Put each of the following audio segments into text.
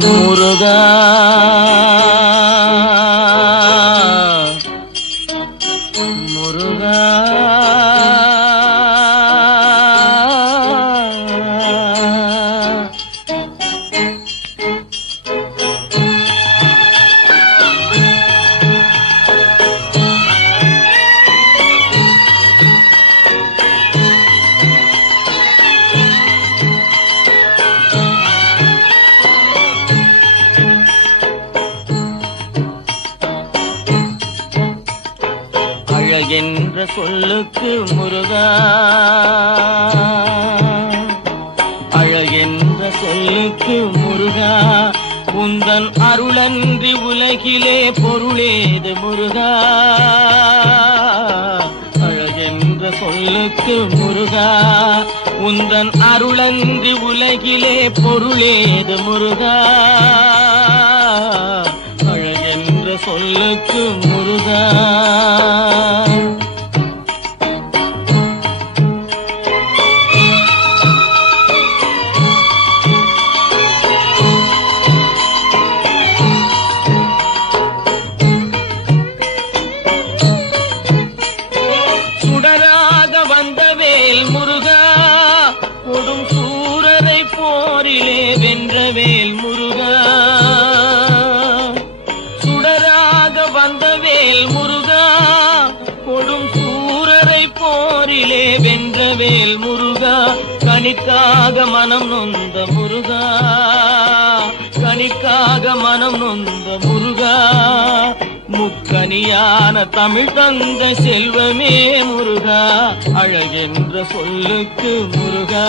முருகா முருகா என்ற சொல்லுக்கு முருகா அழகென்ற சொல்லுக்கு முருகா உந்தன் அருளன்றி உலகிலே பொருளேது முருகா அழகென்ற சொல்லுக்கு முருகா உந்தன் அருளன்றி உலகிலே பொருளேது முருகா அழகென்ற சொல்லுக்கு முருகா வென்றவேல் முருகா சுடராக வந்தவேல் முருகா கொடும் சூரரை போரிலே வென்றவேல் முருகா கனிக்காக மனம் நொந்த முருகா கனிக்காக மனம் நொந்த முருகா முக்கனியான தமிழ் தந்த செல்வமே முருகா அழகென்ற சொல்லுக்கு முருகா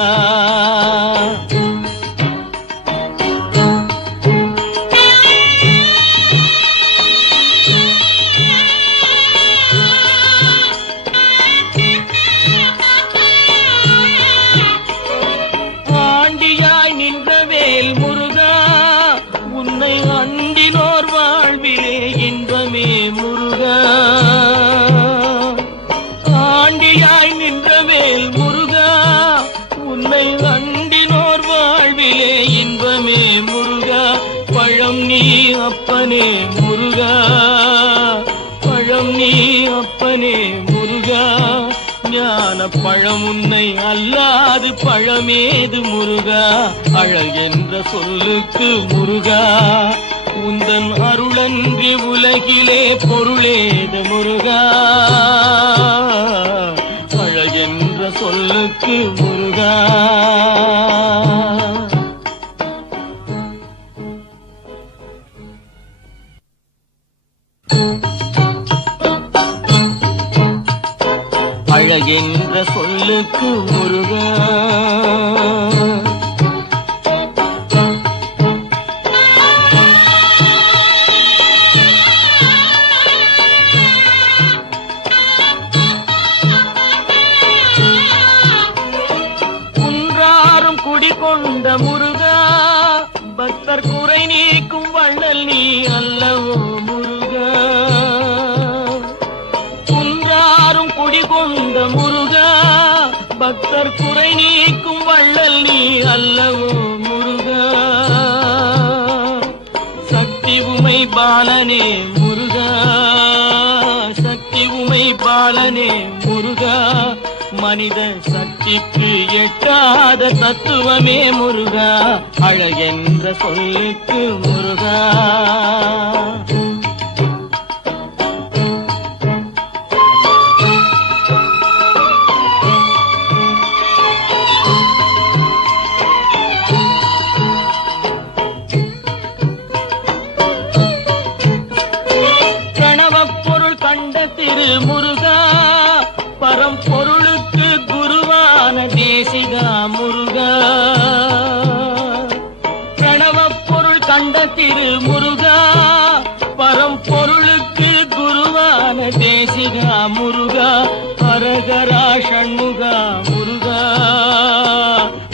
ஆண்டியாய் நின்றவேல் முருகா உன்னை அண்டினோர் வாழ்விலே இன்பமே முருகா பழம் நீ அப்பனே முருகா பழம் நீ அப்பனே முருகா ஞான பழம் உன்னை அல்லாது பழமேது முருகா அழகென்ற சொல்லுக்கு முருகா உந்தன் அருளன்றி உலகிலே பொருளேது முருகா அழகென்ற சொல்லுக்கு முருகா அழகென்ற சொல்லுக்கு முருகா கொண்ட முருகா பக்தர் குறை நீக்கும் வள்ளல் நீ அல்லவோ முருகா குன்றாரும் குடிகொண்ட முருகா பக்தர் குறை நீக்கும் வள்ளல் நீ அல்லவோ முருகா சக்தி உமை பாலனே முருகா சக்தி உமை பாலனே முருகா மனித சக்திக்கு எட்டாத தத்துவமே முருகா அழகென்ற சொல்லுக்கு முருகா கணவப் பொருள் கண்ட திரு முருகா பரம் பொருளுக்கு குருவான தேசிகா முருகா பிரணவப் பொருள் கண்ட திரு முருகா பரம் பொருளுக்கு குருவான தேசிகா முருகா ஹரஹரா ஷண்முகா முருகா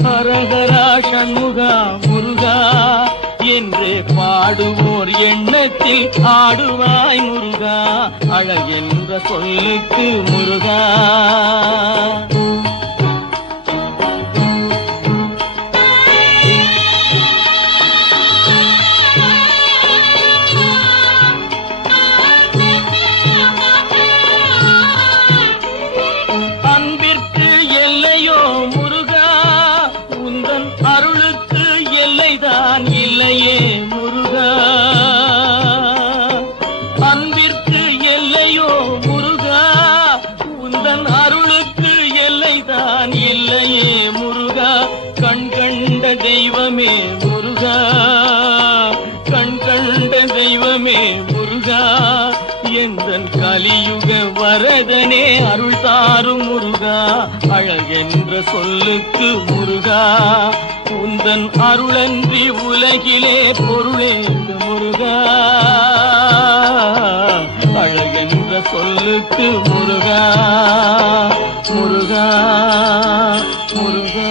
ஹரஹரா ஷண்முகா முருகா என்று பாடுவோர் எண்ணத்தில் ஆடுவாய் முருகா அழகென்ற சொல்லுக்கு முருகா அருள் தாரும் முருகா அழகென்ற சொல்லுக்கு முருகா உந்தன் அருளன்றி உலகிலே பொருளேது முருகா அழகென்ற சொல்லுக்கு முருகா முருகா முருகா